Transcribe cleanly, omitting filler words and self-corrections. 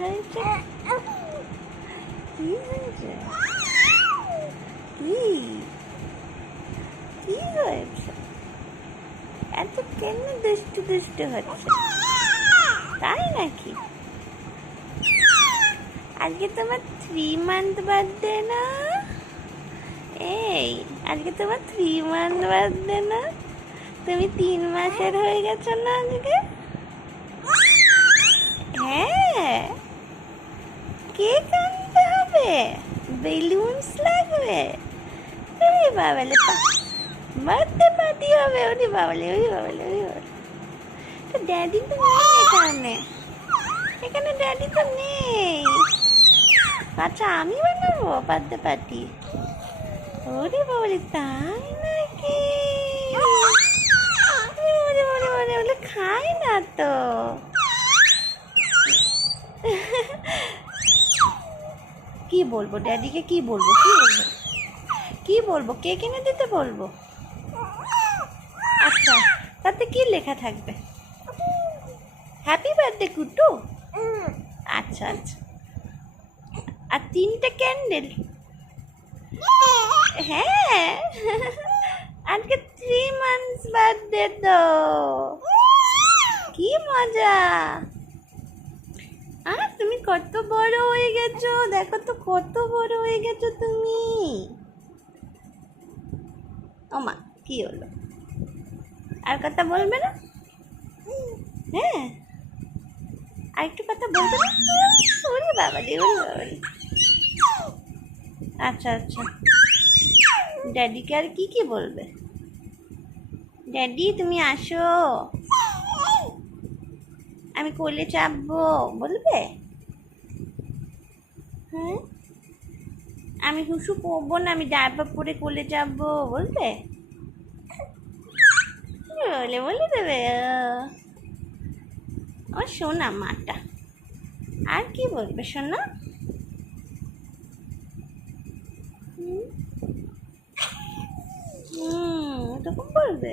হয়েছে? কি হয়েছে? কি কি হয়েছে? এত কেন দুষ্টু দুষ্টু হচ্ছে? তাই নাকি? আজকে তোমার 3 মান্থ বার্থডে না? এই আজকে তোমার 3 মান্থ বার্থডে না? তুমি 3 মাসের হয়ে গেছো না আজকে? হ্যাঁ, কেক আনতে হবে, বেলুনস লাগবে। ওরে বাবালে, বার্থডে পার্টি হবে। ওরে বাবালে, ওরে বাবালে, ওরে বাবালে। তো ড্যাডি তো নেই এখানে, এখানে ড্যাডি তো নেই। আচ্ছা, আমি বানাবো বার্থডে পার্টি? ওরে বাবালে, তাই নাকি? ওরে ওরে ওরে ওরে, খায় না তো। কি বলবো ড্যাডিকে? কি বলবো? কি বলবো? কি বলবো? কে কিনে দিতে বলবো? আচ্ছা, তাতে কি লেখা থাকবে? Happy birthday Kutu. আচ্ছা আচ্ছা। আর 3টে ক্যান্ডেল? হ্যাঁ, আজকে 3 মান্থস বার্থডে তো। কি মজা! আর তুমি কত বড় হয়ে গেছো, দেখো তো কত বড় হয়ে গেছো তুমি। ওমা, কি হলো? আর কথা বলবে না? হ্যাঁ, আর একটু কথা বলবে না? ওরে বাবা রে, ওরে বাবা রে। আচ্ছা আচ্ছা, ড্যাডিকে আর কি কি বলবে? ড্যাডি তুমি আসো, আমি কোলে চাপবো, বলবে? হ্যাঁ, আমি হুসু করবো না, আমি ডায়পার পরে কোলে চাপবো, বলবে? বলে বলে দেবে ও সোনা মাটা। আর কি বলবে সোনা? হুম, এরকম বলবে?